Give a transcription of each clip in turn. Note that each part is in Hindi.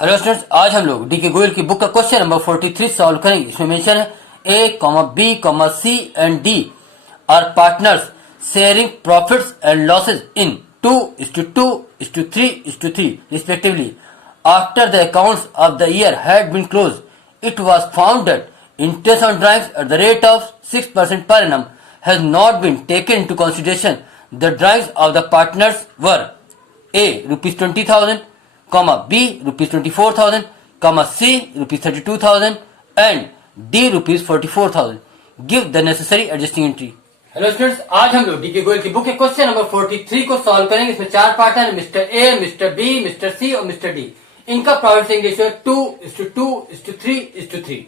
हेलो स्टूडेंट्स, आज हम लोग डीके गोयल की बुक का क्वेश्चन नंबर 43 सॉल्व करेंगे। इसमें मेंशन है A comma B comma C and D are partners sharing profits and losses in 2:2:3:3 respectively. After the accounts of the year had been closed, it was found that interest on drawings at the rate of 6% per annum has not been taken into consideration. The drawings of the partners were A rupees 20,000, comma B rupees 24,000, comma C rupees 32,000 and D rupees 44,000. Give the necessary adjusting entry. Hello students, आज हम लोग डीके गोयल की बुक के क्वेश्चन नंबर 43 को सॉल्व करेंगे। इसमें चार पार्टनर है, mister A, mister B, mister C और मिस्टर डी। इनका प्रॉफिट शेयरिंग रेशियो है 2:2:3:3।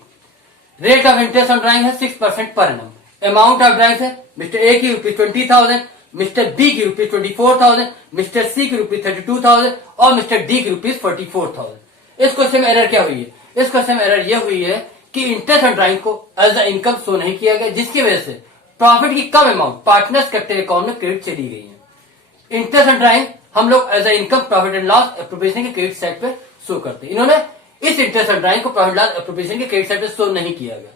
Rate of interest on drawing है 6% per annum. Amount of drawing है मिस्टर ए की रुपीज 20,000, मिस्टर बी की रुपीज 24,000, मिस्टर सी की रुपीज 32,000 और मिस्टर डी की रुपीज 44,000। इस क्वेश्चन में एरर क्या हुई है? इस क्वेश्चन में एरर यह हुई है कि इंटरेस्ट ऑन ड्राइंग को एज अ इनकम शो नहीं किया गया, जिसकी वजह से प्रॉफिट की कम अमाउंट पार्टनर्स कैपिटल अकाउंट में क्रेडिट चली गई है। इंटरेस्ट ऑन ड्राइंग हम लोग as a income profit and loss appropriation के क्रेडिट साइड पे शो करते हैं। इन्होंने इस इंटरेस्ट ऑन ड्राइंग को प्रॉफिट लॉस एप्रोप्रिएशन के क्रेडिट साइड पे शो नहीं किया गया,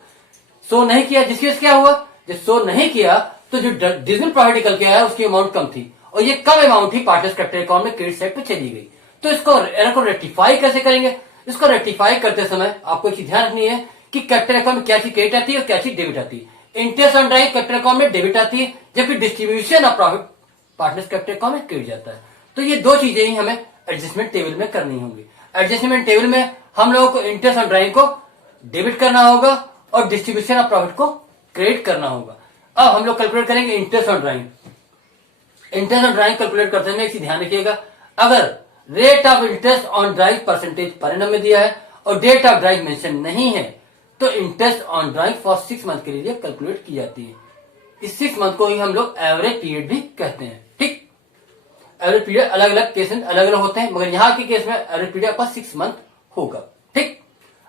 शो नहीं किया, जिसकी वजह से क्या हुआ, जब शो नहीं किया तो जो डिविजिबल प्रॉफिट निकल के आया उसकी अमाउंट कम थी और ये कम अमाउंट ही पार्टनर्स कैपिटल अकाउंट में क्रेडिट साइड पे चली गई। तो इसको एरर को रेक्टिफाई कैसे करेंगे? इसको रेक्टिफाई करते समय आपको एक चीज ध्यान रखनी है कि कैपिटल अकाउंट में क्या चीज क्रेडिट आती है और क्या चीज डेबिट आती है। Interest on drawing capital account में डेबिट आती है, जबकि distribution of profit partners capital account में क्रेडिट जाता है। तो ये दो चीजें ही हमें एडजस्टमेंट टेबल में करनी होंगी। एडजस्टमेंट टेबल में हम लोगों को इंटरेस्ट ऑन ड्राइंग को डेबिट करना होगा और डिस्ट्रीब्यूशन ऑफ प्रॉफिट को क्रेडिट करना होगा। अब हम लोग कैलकुलेट करेंगे interest on drawing. Interest on ड्राइंग कैलकुलेट करते समय एक चीज ध्यान रखिएगा, अगर rate of interest on drawing percentage per annum में दिया है और डेट ऑफ ड्राइंग मेंशन नहीं है तो interest on drawing for 6 month के लिए कैलकुलेट की जाती है। इस 6 मंथ को ही हम लोग एवरेज पीरियड भी कहते हैं। ठीक, एवरेज पीरियड अलग अलग केस में अलग अलग होते हैं, मगर यहां के केस में एवरेज पीरियड आपका 6 मंथ होगा। ठीक,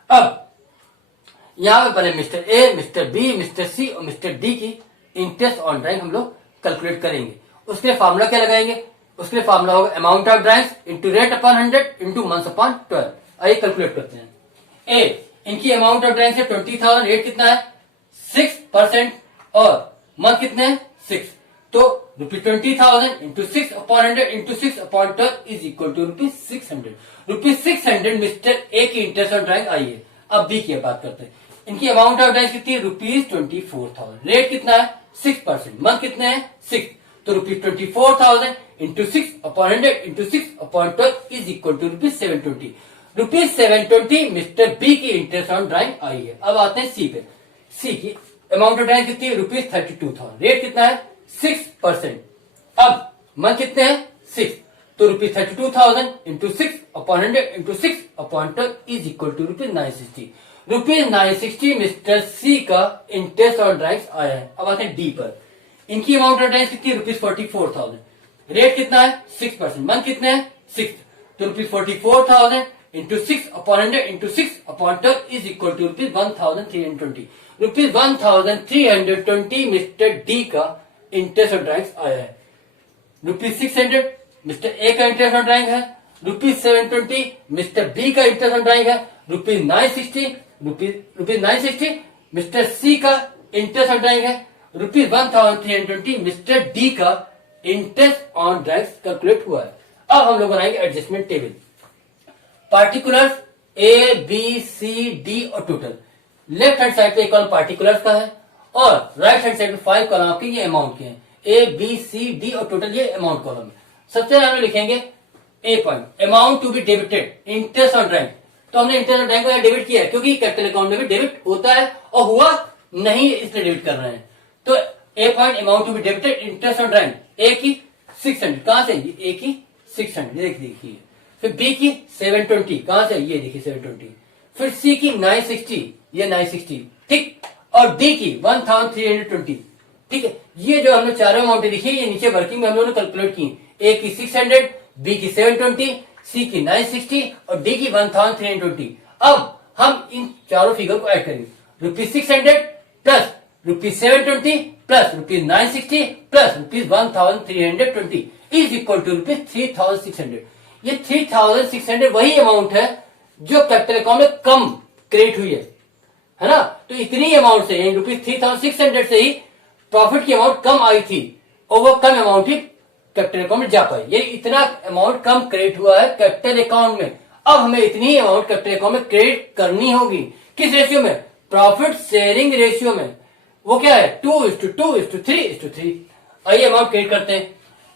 अब यहां पे पहले mister A, mister B, mister C और मिस्टर डी की इंटरेस्ट ऑन ड्राइंग हम लोग कैलकुलेट करेंगे। उसके लिए फार्मूला क्या लगाएंगे? उसके लिए फार्मूला होगा amount of drawings into rate upon 100 into month upon 12। आइए कैलकुलेट करते हैं। ए, इनकी अमाउंट ऑफ ड्राइंग्स है 20,000, रेट कितना है 6% और मंथ कितने हैं 6। तो rupees 20,000 into 6 upon 100 into 6 upon 12 is equal to rupees 600। Rupees 600 mister A की इंटरेस्ट ऑन ड्राइंग आई है। अब बी की बात करते हैं। इनकी अमाउंट ऑफ ड्राइंग्स कितनी है रुपीज 24,000, रेट कितना है 6%, मंथ कितने हैं 6। तो rupees 24,000 into 6 upon 100 into 6 upon 12 is equal to rupees 720। Rupees 720 mister B की इंटरेस्ट ऑन ड्राइंग आई है। अब आते हैं सी पे। सी की अमाउंट ऑफ ड्राइंग कितनी है रुपीज 32,000, रेट कितना है 6%। अब मंथ कितने हैं 6। तो rupees 32,000 into 6 upon 100 into 6 upon 12 is equal to rupees 960। Rupees 960 mister C का इंटरेस्ट ऑन ड्राइंग आया है। अब आते हैं डी पर। इनकी अमाउंट ऑफ ड्राइंग कितनी है रुपीज 44,000, रेट कितना है 6%, मंथ कितने हैं 6। तो rupees 44,000 into 6 upon 100 into 6 upon 12 is equal to rupees 1,320। Rupees 1,320 mister D का इंटरेस्ट ऑन ड्राइंग आया है। रुपीज 600 मिस्टर ए का इंटरेस्ट ऑन ड्राइंग है। रुपीज 720 मिस्टर बी का इंटरेस्ट ऑन ड्राइंग है। रुपीज 960 मिस्टर सी का इंटरेस्ट ऑन ड्राइंग है। रुपीज 1,320 मिस्टर डी का इंटरेस्ट ऑन ड्राइंग कैलकुलेट हुआ है। अब हम लोग बनाएंगे एडजस्टमेंट टेबल। पार्टिकुलर्स ए, बी, सी, डी और टोटल। लेफ्ट हैंड साइड पे एक कॉलम पार्टिकुलर्स का है और राइट हैंड साइड पे 5 कॉलम आपके ये अमाउंट के हैं। ए, बी, सी, डी और टोटल ये अमाउंट कॉलम है। सबसे पहले हम लिखेंगे A point amount to be debited interest on drawing. तो हमने इंटरेस्ट ऑन ड्राइंग को डेबिट किया है क्योंकि कैपिटल अकाउंट में भी डेबिट होता है और हुआ नहीं इसलिए डेबिट कर रहे हैं। तो A point amount to be debited interest on drawing. A की 600, कहां से? ए की 600, देखिए। फिर बी की 720, कहां से? ये देखिए 720। फिर सी की 960, ये 960। ठीक, और डी की 1,320। ठीक है, ये जो हमने चारों अमाउंट लिखी है ये नीचे वर्किंग में हम लोगों ने कैलकुलेट की। ए की 600, बी की 720, सी की 960 और डी की 1,320। अब हम इन चारों फिगर को ऐड करेंगे। Rupees 600 plus rupees 720 plus rupees 960 plus rupees 1,320 is equal to rupees 3,600। ये 3,600 वही अमाउंट है जो कैपिटल अकाउंट में कम क्रिएट हुई है ना। तो इतनी अमाउंट से यानी ₹3,600 से ही प्रॉफिट की अमाउंट कम आई थी और वो कम अमाउंट ही कैपिटल अकाउंट में जा पाई। ये इतना अमाउंट कम क्रेडिट हुआ है कैपिटल अकाउंट में। अब हमें इतनी अमाउंट कैपिटल अकाउंट में क्रेडिट करनी होगी। किस रेशियो में? प्रॉफिट शेयरिंग रेशियो में। वो क्या है? 2:2:3:3। आइए अमाउंट क्रेडिट करते हैं।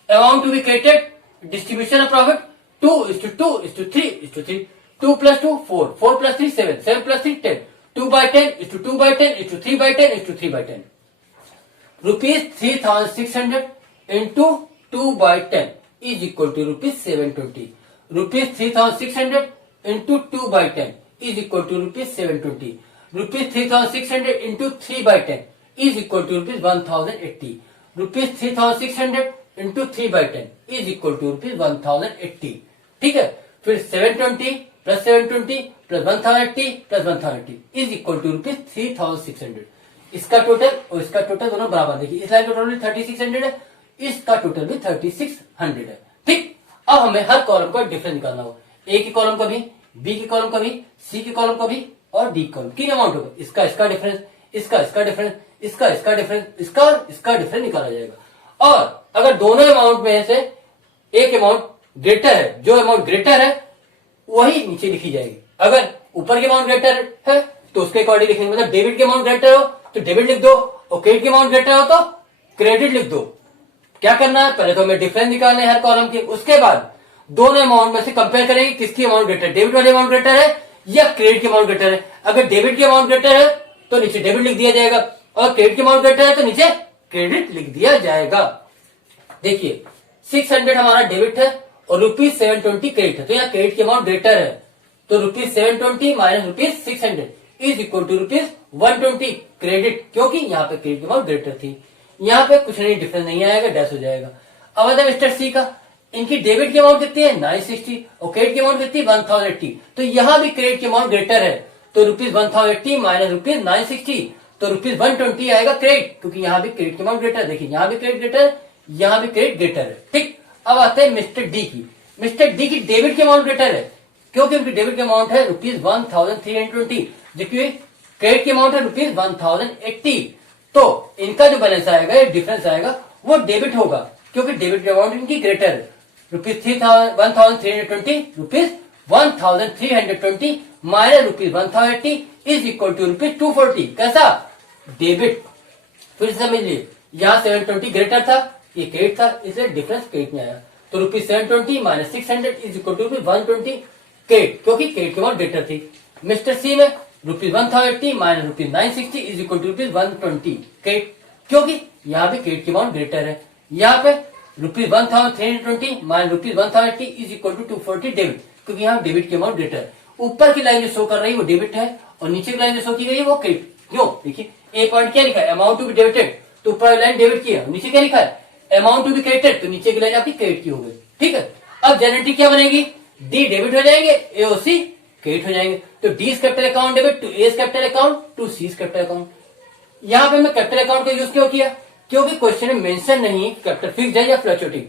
Amount to be credited distribution of profit 2:2:3:3। 2 + 2 4, 4 + 3 7, 7 + 3 10, 2/10:2/10:3/10 3/10। ₹3,600 into 2/10 is equal to ₹720. ₹3,600 into 2/10 is equal to ₹720. ₹3,600 into 3/10 is equal to ₹1,080. ₹3,600 into 3/10 is equal to ₹1,080. ठीक है। फिर 720 plus 720 plus 1,080 plus 1,080 is equal to ₹3,600. इसका टोटल और इसका टोटल दोनों बराबर। देखिए इस लाइन का टोटल 3,600 है, इसका टोटल भी 3,600 है। ठीक। अब हमें हर कॉलम का डिफरेंस निकालना होगा। ए की कॉलम का भी, बी की कॉलम का भी, सी की कॉलम का भी और डी कॉलम। किन अमाउंट होगा? इसका डिफरेंस, इसका डिफरेंस, इसका डिफरेंस, इसका डिफरेंस निकाला जाएगा। और अगर दोनों अमाउंट में से एक अमाउंट ग्रेटर है, जो अमाउंट ग्रेटर है वही नीचे लिखी जाएगी। अगर ऊपर की अमाउंट ग्रेटर है तो उसके अकॉर्डिंग लिखेंगे। मतलब डेबिट की अमाउंट ग्रेटर हो तो डेबिट लिख दो और क्रेडिट की अमाउंट ग्रेटर हो तो क्रेडिट लिख दो। क्या करना है? पहले तो हमें डिफरेंस निकालने हैं हर कॉलम के। उसके बाद दोनों अमाउंट में से कंपेयर करेंगे किसकी अमाउंट ग्रेटर है, डेबिट वाली अमाउंट ग्रेटर है या क्रेडिट की अमाउंट ग्रेटर है। अगर डेबिट की अमाउंट ग्रेटर है तो नीचे डेबिट लिख दिया जाएगा और क्रेडिट की अमाउंट ग्रेटर है तो नीचे क्रेडिट लिख दिया जाएगा। देखिए 600 हमारा डेबिट है और ₹720 क्रेडिट है, तो यहाँ क्रेडिट की अमाउंट ग्रेटर है। तो ₹720 minus ₹600 is equal to ₹120 credit, क्योंकि यहाँ पे क्रेडिट की अमाउंट ग्रेटर थी। यहाँ पे कुछ नहीं, डिफरेंस नहीं आएगा, डैश हो जाएगा। अब आता है मिस्टर सी का। इनकी डेबिट की अमाउंट कितनी है? 960 और क्रेडिट की अमाउंट कितनी है? 1080। तो यहाँ भी क्रेडिट की अमाउंट ग्रेटर है, तो ₹1080 माइनस ₹960 तो ₹120 आएगा क्रेडिट, क्योंकि यहाँ भी क्रेडिट की अमाउंट ग्रेटर है। देखिए यहाँ भी क्रेडिट ग्रेटर है, यहाँ भी क्रेडिट ग्रेटर है। ठीक। अब आते हैं मिस्टर डी की। मिस्टर डी की डेबिट की अमाउंट ग्रेटर है, क्योंकि उनकी डेबिट की अमाउंट है ₹1320, जबकि क्रेडिट की अमाउंट है ₹1080। तो इनका जो बैलेंस आएगा, ये डिफरेंस आएगा, वो डेबिट होगा, क्योंकि डेबिट की अमाउंट इनकी ग्रेटर है। ₹1320 ₹1320 माइनस ₹180 इज इक्वल टू ₹240। कैसा? डेबिट। फिर समझ लिए, यहाँ 720 ग्रेटर था, ये क्रेडिट था, इसलिए डिफरेंस क्रेडिट में आया। तो ₹720 minus 600 is equal to ₹120 credit, क्योंकि क्रेडिट की अमाउंट ग्रेटर थी। मिस्टर सी में ₹1080 minus ₹960 is equal to ₹120 credit, क्योंकि यहाँ भी क्रेडिट की अमाउंट ग्रेटर है। यहाँ पे ₹1320 minus ₹180 is equal to 240 debit, क्योंकि यहाँ डेबिट की अमाउंट ग्रेटर है। ऊपर की लाइन जो शो कर रही है वो डेबिट है और नीचे की लाइन जो शो की गई है वो क्रेडिट। क्यों? देखिए ए पॉइंट क्या लिखा है? अमाउंट टू बी डेबिटेड, तो ऊपर लाइन डेबिट की है, नीचे क्या लिखा है? अमाउंट टू बी क्रेडिटेड, तो नीचे की लाइन आपकी क्रेडिट की हो गई। ठीक है। अब जनरेटिव क्या बनेगी? डी डेबिट हो जाएंगे, ए और सी क्रेडिट हो जाएंगे। तो D capital account debit to A capital account to C capital account. यहाँ पे मैं कैपिटल अकाउंट का यूज क्यों किया? क्योंकि क्वेश्चन में मेंशन नहीं कैपिटल फिक्स्ड है या फ्लक्चुएटिंग।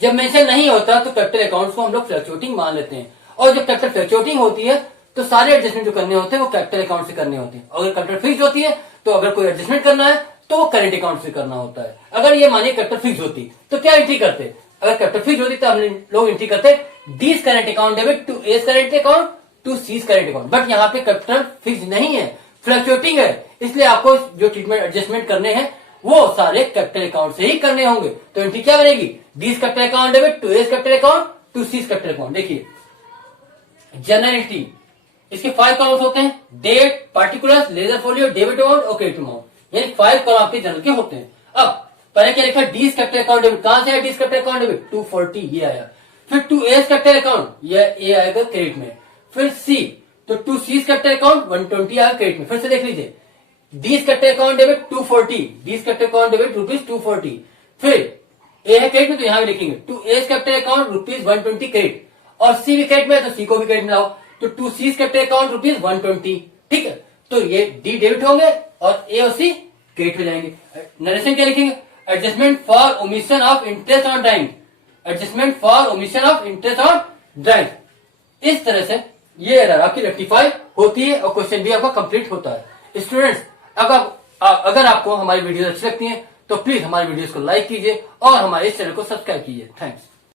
जब मेंशन नहीं होता तो कैपिटल अकाउंट्स को हम लोग फ्लक्चुएटिंग मान लेते हैं, और जब कैपिटल फ्लक्चुएटिंग होती है तो सारे एडजस्टमेंट जो करने होते हैं वो कैपिटल अकाउंट से करने होते हैं। अगर कैपिटल फिक्स होती है तो अगर कोई एडजस्टमेंट करना है तो वो करेंट अकाउंट से करना होता है। अगर ये मानिए कैपिटल फिक्स होती तो क्या एंट्री करते? अगर कैपिटल फिक्स होती तो हम लोग एंट्री करते D's current account debit to A's current account to C's current account. But यहाँ पे कैपिटल फिक्स नहीं है, फ्लक्चुएटिंग है, इसलिए आपको जो ट्रीटमेंट एडजस्टमेंट करने हैं वो सारे कैपिटल अकाउंट से ही करने होंगे। तो एंट्री क्या बनेगी? D's capital account debit to A's capital account to C's capital account. देखिए जनरल एंट्री, इसके 5 कॉलम्स होते हैं, date, particulars, ledger folio, debit amount और क्रेडिट अमाउंट, यानी 5 कॉलम आपके जनरल के होते हैं। अब पहले क्या लिखा? डीज कैपिटल अकाउंट डेबिट, कहां से आया डीज कैपिटल अकाउंट डेबिट? 240 ये आया। फिर टू एज कैपिटल अकाउंट, ये आएगा क्रेडिट में। फिर सी, तो टू सीज कैपिटल अकाउंट 120 आएगा क्रेडिट में। फिर से देख लीजिए, डीज कैपिटल अकाउंट डेबिट 240, डीज कैपिटल अकाउंट डेबिट ₹240। फिर ए है क्रेडिट में तो यहां भी लिखेंगे to A's capital account ₹120 credit, और सी भी क्रेडिट में है तो सी को भी क्रेडिट में लाओ, तो टू सीज कैपिटल अकाउंट ₹120। ठीक है। तो ये डी डेबिट होंगे और ए और सी क्रेडिट हो जाएंगे। नरेशन क्या लिखेंगे? Adjustment for omission of interest on drawing, adjustment for omission of interest on drawing. इस तरह से ये एरर आपकी रेक्टिफाई होती है और क्वेश्चन भी आपका कंप्लीट होता है। स्टूडेंट्स, अगर आपको हमारी वीडियो अच्छी लगती है तो प्लीज हमारी वीडियोस को लाइक कीजिए और हमारे इस चैनल को सब्सक्राइब कीजिए। थैंक्स।